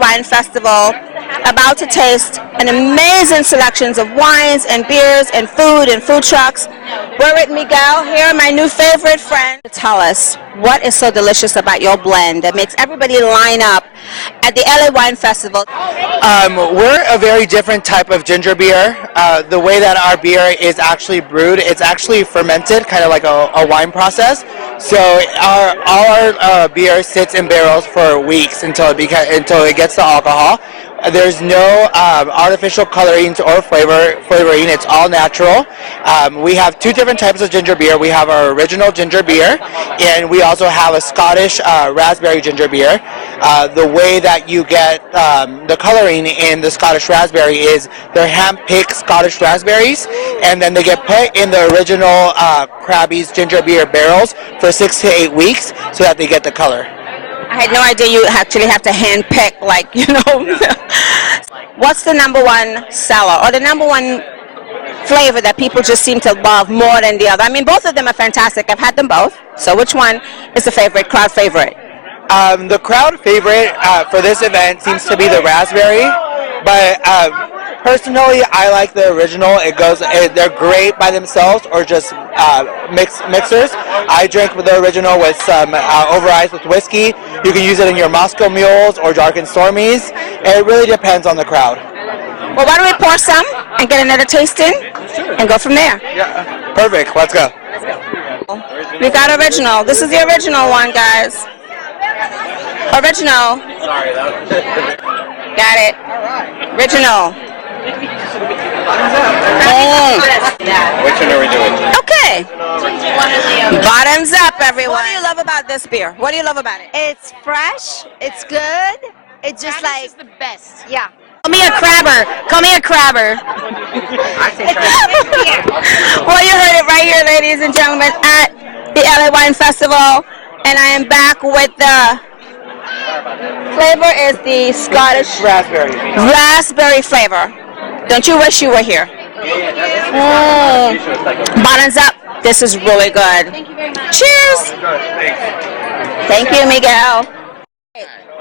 Wine Festival, about to taste an amazing selections of wines and beers and food trucks. We're with Miguel here, my new favorite friend. Tell us, what is so delicious about your blend that makes everybody line up at the LA Wine Festival? We're a very different type of ginger beer. The way that our beer is actually brewed, it's actually fermented, kind of like a wine process. So our beer sits in barrels for weeks until it gets the alcohol. There's no artificial colorings or flavoring. It's all natural. We have two different types of ginger beer. We have our original ginger beer, and we also have a Scottish raspberry ginger beer. The way that you get the coloring in the Scottish raspberry is they're hand-picked Scottish raspberries, and then they get put in the original Krabby's ginger beer barrels for 6 to 8 weeks so that they get the color. I had no idea you actually have to hand pick, like, you know. What's the number one seller or the number one flavor that people just seem to love more than the other? I mean, both of them are fantastic. I've had them both. So which one is the crowd favorite? The crowd favorite for this event seems to be the raspberry, but personally, I like the original. They're great by themselves or just mixers. I drink the original with some over ice with whiskey. You can use it in your Moscow Mules or Dark and Stormies. It really depends on the crowd. Well, why don't we pour some and get another tasting and go from there? Yeah, perfect. Let's go. We've got original. This is the original one, guys. Original. Sorry, Got it. Original. Which one are we doing? Okay. Bottoms up, everyone. What do you love about this beer? What do you love about it? It's fresh. It's good. It's just like is the best. yeah. Call me a crabber. Call me a crabber. Well, you heard it right here, ladies and gentlemen, at the LA Wine Festival, and I am back with the flavor is the Scottish raspberry flavor. Don't you wish you were here? Bottoms up. This is really good. Thank you very much. Cheers. Thank you, Miguel.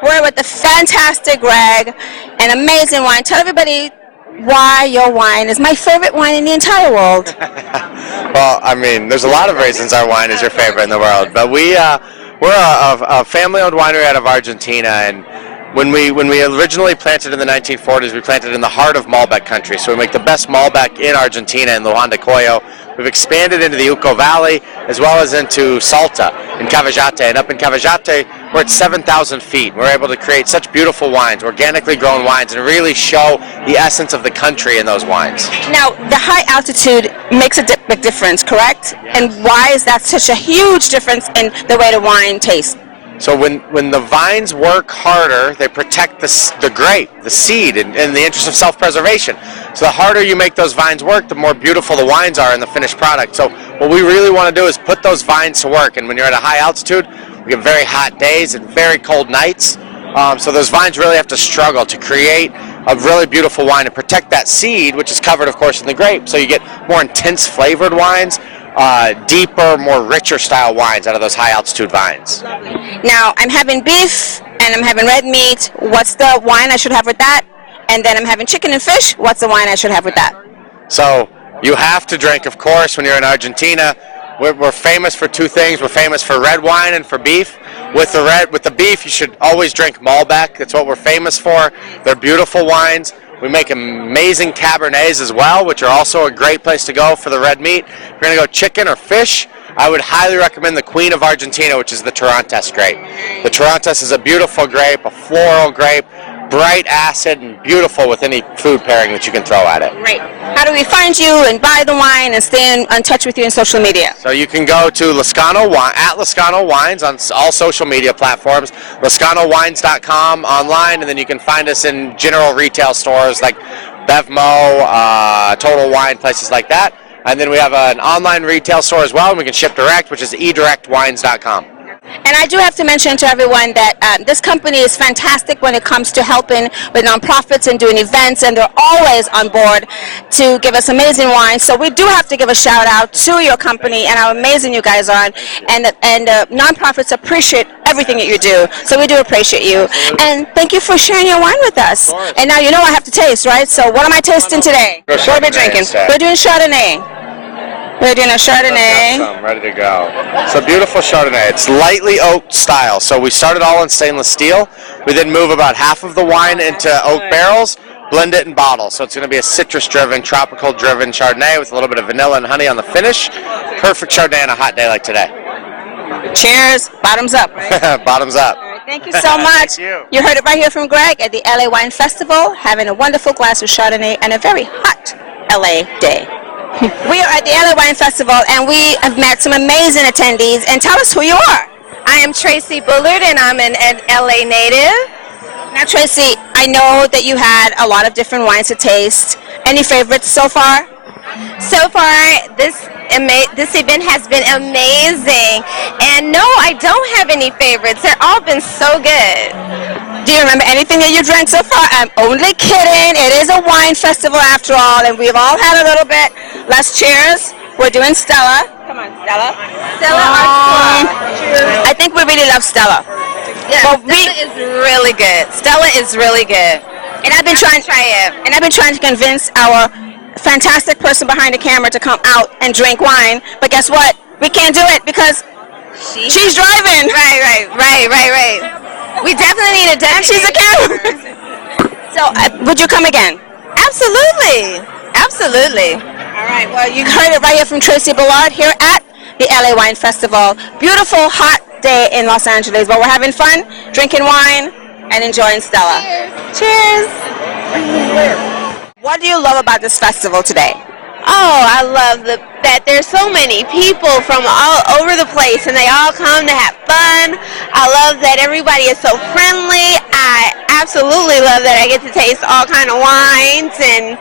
We're with the fantastic Greg, an amazing wine. Tell everybody why your wine is my favorite wine in the entire world. Well, I mean, there's a lot of reasons our wine is your favorite in the world, but we're a family-owned winery out of Argentina, and when we originally planted in the 1940s, we planted in the heart of Malbec country. So we make the best Malbec in Argentina, in Luján de Cuyo. We've expanded into the Uco Valley as well as into Salta in Cavallate. And up in Cavallate, we're at 7,000 feet. We're able to create such beautiful wines, organically grown wines, and really show the essence of the country in those wines. Now, the high altitude makes a big difference, correct? And why is that such a huge difference in the way the wine tastes? So when the vines work harder, they protect the grape, the seed, in the interest of self-preservation. So the harder you make those vines work, the more beautiful the wines are in the finished product. So what we really want to do is put those vines to work. And when you're at a high altitude, we get very hot days and very cold nights. So those vines really have to struggle to create a really beautiful wine and protect that seed, which is covered, of course, in the grape. So you get more intense flavored wines, deeper, more richer style wines out of those high altitude vines. Now, I'm having beef and I'm having red meat. What's the wine I should have with that? And then I'm having chicken and fish. What's the wine I should have with that? So you have to drink, of course, when you're in Argentina. We're famous for two things. We're famous for red wine and for beef. With the beef, you should always drink Malbec. That's what we're famous for. They're beautiful wines. We make amazing Cabernets as well, which are also a great place to go for the red meat. If you're going to go chicken or fish, I would highly recommend the Queen of Argentina, which is the Torrontés grape. The Torrontés is a beautiful grape, a floral grape, bright acid, and beautiful with any food pairing that you can throw at it. Great. How do we find you and buy the wine and stay in touch with you on social media? So you can go to Lascano at Lascano Wines on all social media platforms, LascanoWines.com online, and then you can find us in general retail stores like Bevmo, Total Wine, places like that. And then we have an online retail store as well, and we can ship direct, which is edirectwines.com. And I do have to mention to everyone that this company is fantastic when it comes to helping with nonprofits and doing events, and they're always on board to give us amazing wine. So we do have to give a shout out to your company and how amazing you guys are, and nonprofits appreciate everything that you do. So we do appreciate you, and thank you for sharing your wine with us. And now you know I have to taste, right? So what am I tasting today? What are we drinking? We're doing Chardonnay. We're doing a Chardonnay. Got some ready to go. It's a beautiful Chardonnay. It's lightly oaked style. So we started all in stainless steel. We then move about half of the wine into oak barrels, blend it in bottles. So it's going to be a citrus-driven, tropical-driven Chardonnay with a little bit of vanilla and honey on the finish. Perfect Chardonnay on a hot day like today. Cheers. Bottoms up. Right? Bottoms up. Thank you so much. You heard it right here from Greg at the LA Wine Festival, having a wonderful glass of Chardonnay and a very hot LA day. We are at the LA Wine Festival, and we have met some amazing attendees. And tell us who you are. I am Tracy Bullard, and I'm an LA native. Now, Tracy, I know that you had a lot of different wines to taste. Any favorites so far? So far, this event has been amazing. And no, I don't have any favorites. They've all been so good. Do you remember anything that you drank so far? I'm only kidding. It is a wine festival after all, and we've all had a little bit. Let's cheers. We're doing Stella. Come on, Stella. I think we really love Stella. Yeah, Stella is really good. Stella is really good. And I've been trying to try it. And I've been trying to convince our fantastic person behind the camera to come out and drink wine. But guess what? We can't do it because she's driving. Right. We definitely need a deputy. And she's a camera. So, would you come again? Absolutely. All right. Well, you heard it right here from Tracy Bullard here at the LA Wine Festival. Beautiful, hot day in Los Angeles, but we're having fun, drinking wine, and enjoying Stella. Cheers. What do you love about this festival today? Oh, I love that there's so many people from all over the place, and they all come to have fun. I love that everybody is so friendly. I absolutely love that I get to taste all kind of wines and,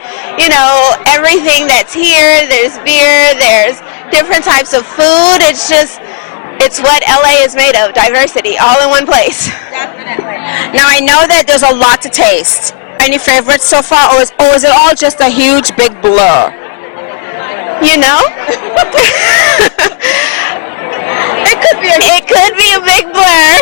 everything that's here. There's beer, there's different types of food. It's what LA is made of, diversity, all in one place. Definitely. Now, I know that there's a lot to taste. Any favorites so far, or is it all just a huge, big blur? It could be a big blur.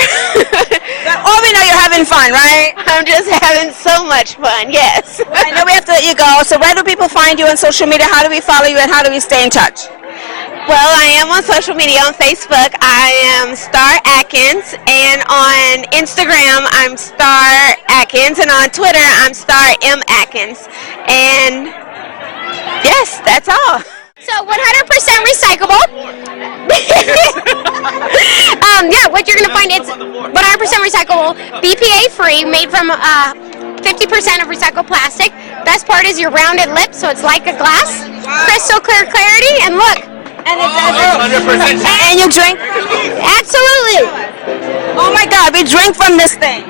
But all we know, you're having fun, right? I'm just having so much fun, yes. Well, I know we have to let you go. So where do people find you on social media? How do we follow you, and how do we stay in touch? Well, I am on social media. On Facebook, I am Star Atkins, and on Instagram, I'm Star Atkins, and on Twitter, I'm Star M Atkins. And yes, that's all. So 100% recyclable. What you're going to find, it's 100% recyclable, BPA free, made from 50% of recycled plastic. Best part is your rounded lip, so it's like a glass. Crystal clear clarity, and look. And it does 100%. And you drink? Absolutely. Oh my God, we drink from this thing.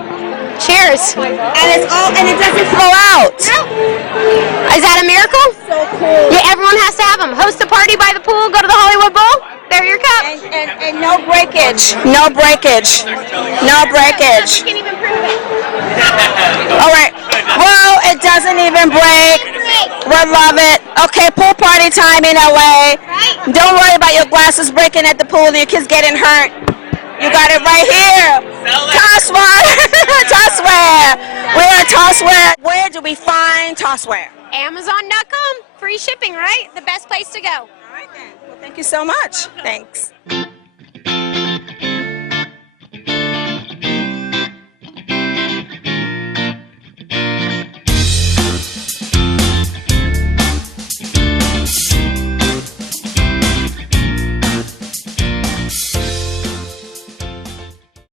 Cheers. And it doesn't flow out. Is that a miracle? So cool. Yeah, everyone has to have them. Host a party by the pool, go to the Hollywood Bowl. There are your cups. And no breakage. No breakage. No breakage. You can't even prove it. All right. Well, it doesn't even break. We love it. Okay, pool party time in LA. Don't worry about your glasses breaking at the pool and your kids getting hurt. You got it right here. Tossware. Tossware. We're at Tossware. Where do we find Tossware? Amazon.com. Free shipping, right? The best place to go. All right then. Well, thank you so much. Thanks.